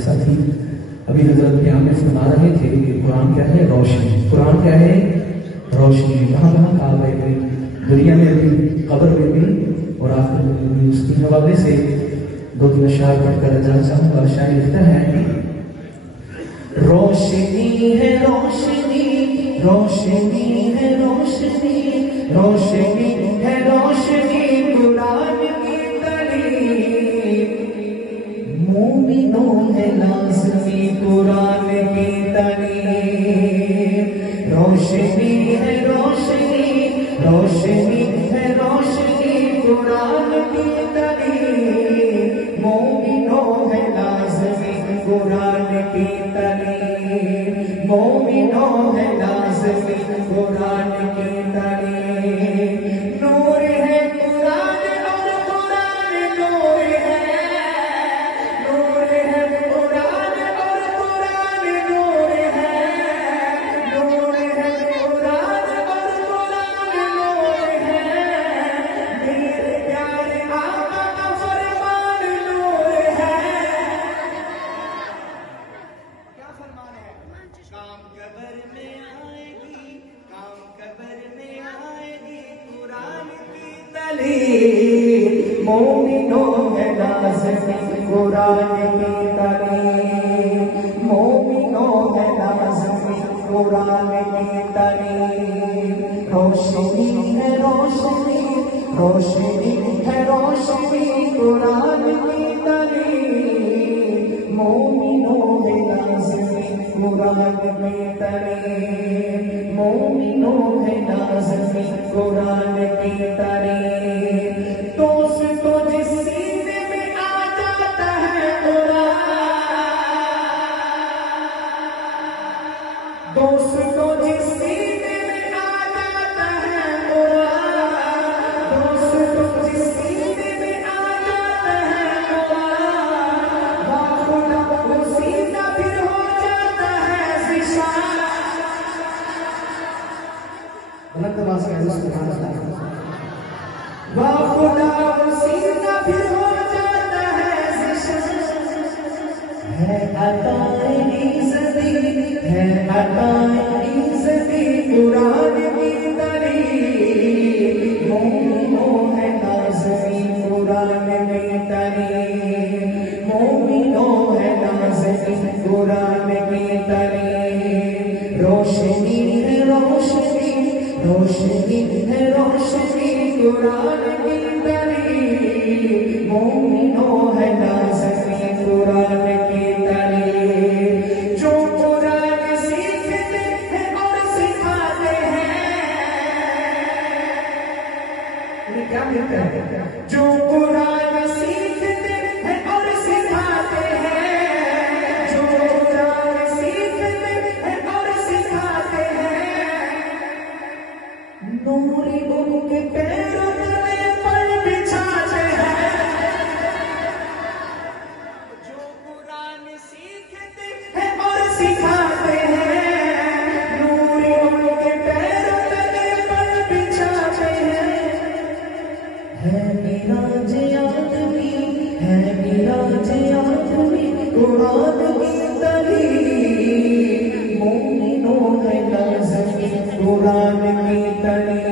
साथी अभी हजरत यहाँ में सुना रहे थे कि कुरान क्या है? रोशनी। कुरान क्या है? रोशनी। कहाँ कहाँ कहा भाई? दुनिया में भी, कब्र में भी और आखिर में भी। उसके हवाले से दो तीन अशआर पढ़कर जाना चाहूंगा। शायद लिखता है, रोशनी है रोशनी, रोशनी है रोशनी, रोशनी है रोशनी कुरान की तालीम, मोमिनों है लाज़मी कुरान की तालीम। रोशनी है रोशनी, रोशनी है रोशनी कुरान की तालीम, मोमिनों है लाज़मी कुरान की तालीम, मोमिनों है लाज़मी कुरान की तालीम। नूर है कुरान और कुरान नूर है, नूर है कुरान और कुरान नूर है, नूर है कुरान और कुरान नूर है, मेरे प्यारे आका का फरमान नूर है। क्या फरमान है? काम कब्र में आएगी, काम कब्र में आएगी कुरान की तालीम, मोमिनों है लाज़मी कुरान की तालीम, मोमिनों है लाज़मी कुरान की तालीम। रोशनी है रोशनी, रोशनी है रोशनी कुरान की तालीम, मोमिनों है लाज़मी कुरान की तालीम, मोमिनों है लाज़मी कुरान की तालीम। दोस्त तो जिस सीने में आ जाता है कुरान, दोस्त तो जिस सीने में आ जाता है कुरान, दोस्त तो जिस सीने में आ जाता है कुरान, वाह वो सीना फिर हो जाता है ज़िशान। गलत आवाज़ है वाह खुदा वो सीना फिर हो जाता है ज़िशान। है अताए इज़्ज़ती, है अताए इज़्ज़ती कुरान की तालीम, मोमिनों है लाज़मी कुरान की तालीम, मोमिनों है लाज़मी कुरान की तालीम। रोशनी है रोशनी, रोशनी है रोशनी कुरान की तालीम, मोमिनों है लाज़मी कुरान की तालीम। जो कुरान सीखते हैं और सिखाते हैं, क्या कहते हैं? जो कुरान सीखते हैं और सिखाते हैं, जो कुरान सीखते हैं और सिखाते हैं, नूरी उनके पैरों तले पर बिछाते हैं। जो कुरान सीखते हैं और सिखाते हैं, नूरी उनके पैरों तले पर बिछाते हैं। है मिराज आदमी, है मिराज आदमी कुरान की तालीम, मोमिनों है लाज़मी कुरान की तालीम,